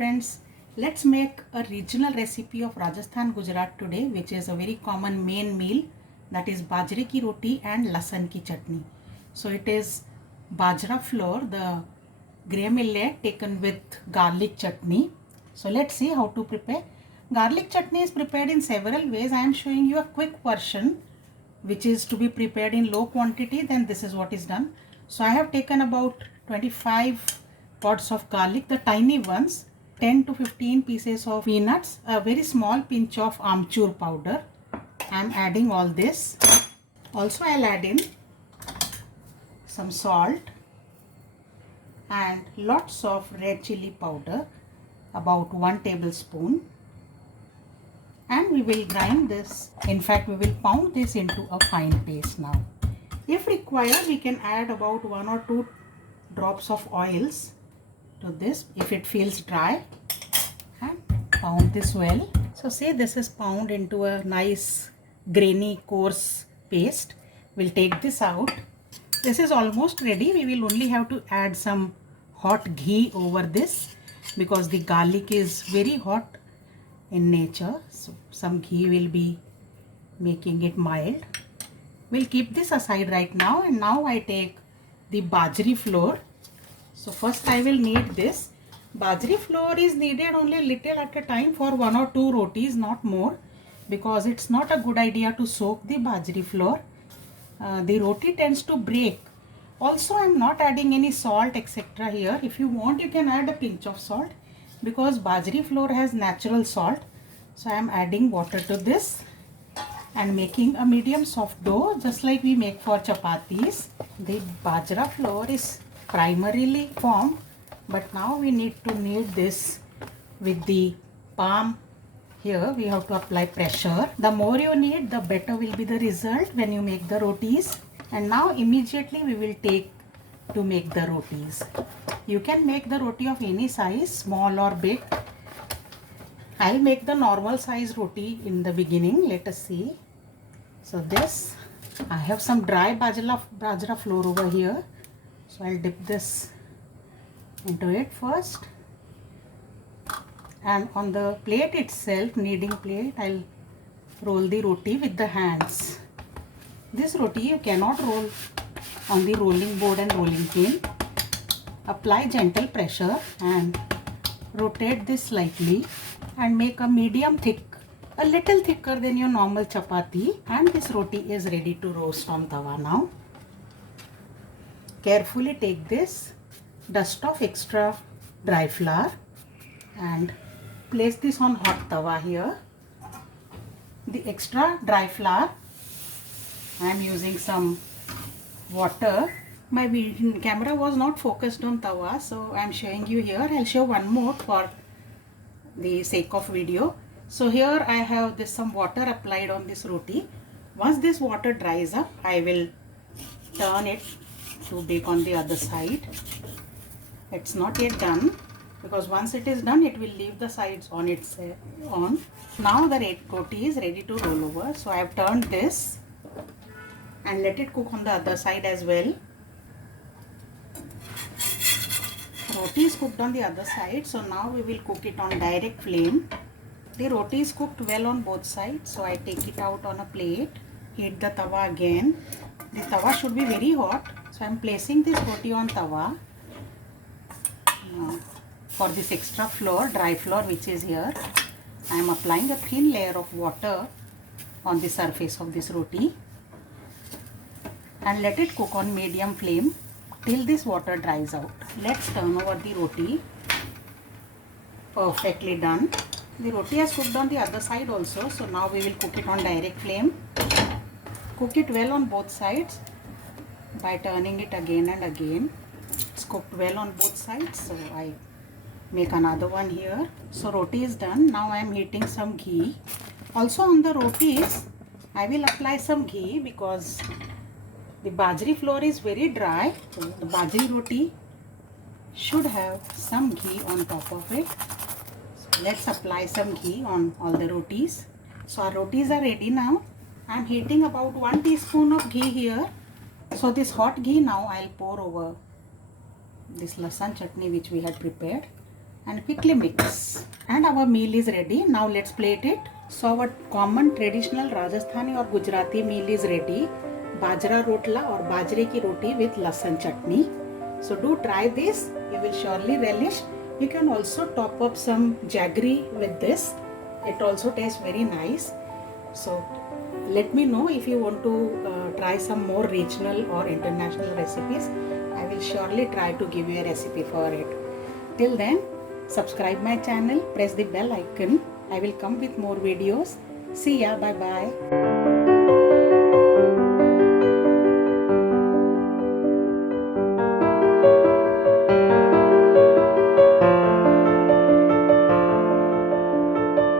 friends, let's make a regional recipe of Rajasthan Gujarat today, which is a very common main meal, that is bajre ki roti and lasan ki chutney. So it is bajra flour, the grey millet taken with garlic chutney. So let's see how to prepare. Garlic chutney is prepared in several ways. I am showing you a quick version which is to be prepared in low quantity. Then this is what is done. So I have taken about 25 pods of garlic, the tiny ones, 10 to 15 pieces of peanuts, a very small pinch of amchur powder. I am adding all this. Also I'll add in some salt and lots of red chili powder, about 1 tablespoon. And we will grind this. In fact, we will pound this into a fine paste now. If required, we can add about 1 or 2 drops of oils to this if it feels dry, and pound this well. So say this is pound into a nice grainy coarse paste. We'll take this out. This is almost ready. We will only have to add some hot ghee over this because the garlic is very hot in nature, so some ghee will be making it mild. We'll keep this aside right now, and now I take the bajri flour. So first I will knead this. Bajri flour is needed only little at a time for 1 or 2 rotis, not more, because it's not a good idea to soak the bajri flour. The roti tends to break. Also I'm not adding any salt etc. here. If you want, you can add a pinch of salt, because bajri flour has natural salt. So I am adding water to this and making a medium soft dough, just like we make for chapatis. The bajra flour is primarily formed, but now we need to knead this with the palm. Here we have to apply pressure. The more you knead, the better will be the result when you make the rotis. And now immediately we will take to make the rotis. You can make the roti of any size, small or big. I'll make the normal size roti in the beginning. Let us see. So this, I have some dry bajra flour over here. So I'll dip this into it first. And on the plate itself, kneading plate, I'll roll the roti with the hands. This roti you cannot roll on the rolling board and rolling pin. Apply gentle pressure and rotate this slightly and make a medium thick, a little thicker than your normal chapati, and this roti is ready to roast on tawa now. Carefully take this, dust off extra dry flour and place this on hot tawa here. The extra dry flour, I am using some water. My camera was not focused on tawa, so I am showing you here. I'll show one more for the sake of video. So here I have this some water applied on this roti. Once this water dries up, I will turn it to bake on the other side. It's not yet done, because once it is done, it will leave the sides on its on. Now the roti is ready to roll over. So I have turned this and let it cook on the other side as well. Roti is cooked on the other side, so now we will cook it on direct flame. The roti is cooked well on both sides, so I take it out on a plate, heat the tawa again. The tawa should be very hot, so I am placing this roti on tawa. For this extra flour, dry flour which is here, I am applying a thin layer of water on the surface of this roti and let it cook on medium flame till this water dries out. Let's turn over the roti. Perfectly done. The roti has cooked on the other side also, so now we will cook it on direct flame. Cook it well on both sides by turning it again and again. It's cooked well on both sides, so I make another one here. So roti is done. Now I am heating some ghee. Also on the rotis, I will apply some ghee because the bajri flour is very dry. So the bajri roti should have some ghee on top of it. So let's apply some ghee on all the rotis. So our rotis are ready now. I am heating about 1 teaspoon of ghee here. So this hot ghee now I'll pour over this lasan chutney which we had prepared. and quickly mix. And our meal is ready. Now let's plate it. So our common traditional Rajasthani or Gujarati meal is ready. Bajra rotla or bajre ki roti with lasan chutney. So do try this. You will surely relish. You can also top up some jaggery with this. It also tastes very nice. So let me know if you want to try some more regional or international recipes. I will surely try to give you a recipe for it. Till then, subscribe my channel, press the bell icon. I will come with more videos. See ya, bye bye.